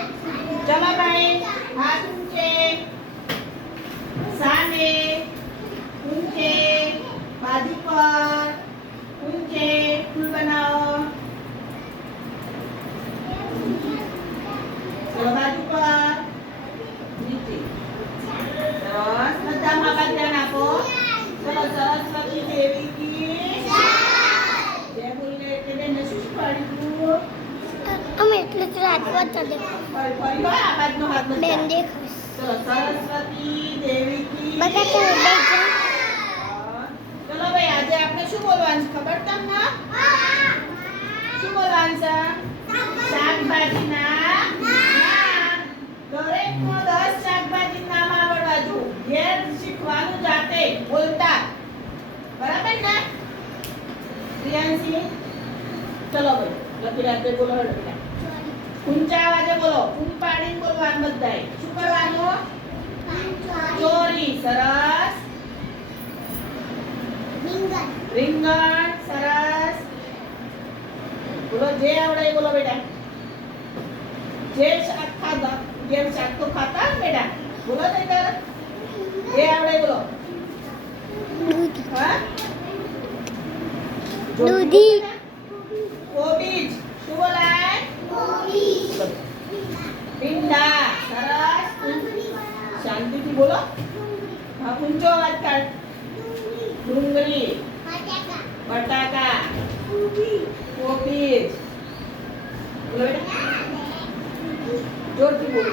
चलो भाई हाथ ऊंचे सामने ऊंचे बाजू पर ऊंचे फूल बनाओ चलो बाजू पर नीचे सरस બધા માં ધ્યાન આપો ચલો સરસ્વતી દેવી की જય બોલે એટલે બેન શું પાડ્યું અમે એટલે જ રાત વાંચતા દે ફરી વાર આ બાજુનો હાથ નથી બેન દેખાશ ચલો સરસ્વતી દેવી की બધા તો બેજા ચલો ભાઈ આજે આપણે શું બોલવાનું છે ખબર તમને શું બોલવાનું છે શાકભાજીના નામ દરેકનો 10 શાકભાજી નામ આવડવા જો ઘેર શીખવાનું જાતે બોલતા બરાબર ને પ્રિયાંશી ચલો ભાઈ લખી રાતે બોલો બેટા ઊંચા અવાજે બોલો ઊંચ પાડીને બોલવાનું બધાય શું કરવાનું ચોરી સરસ રીંગણ સરસ બોલો જે આવડે એ બોલો બેટા જે શાક ખાતા જે શાક તો ખાતા ને બેટા બોલો નહીતર જે આવડે એ બોલો હા દૂધી કોબીજ શું બોલાય કોબીજ ભીંડા સરસ શાંતિથી બોલો હા ઊંચો અવાજ કાઢ ડુંગળી બટાકા કોબીજ બોલો બેટા જોરથી બોલો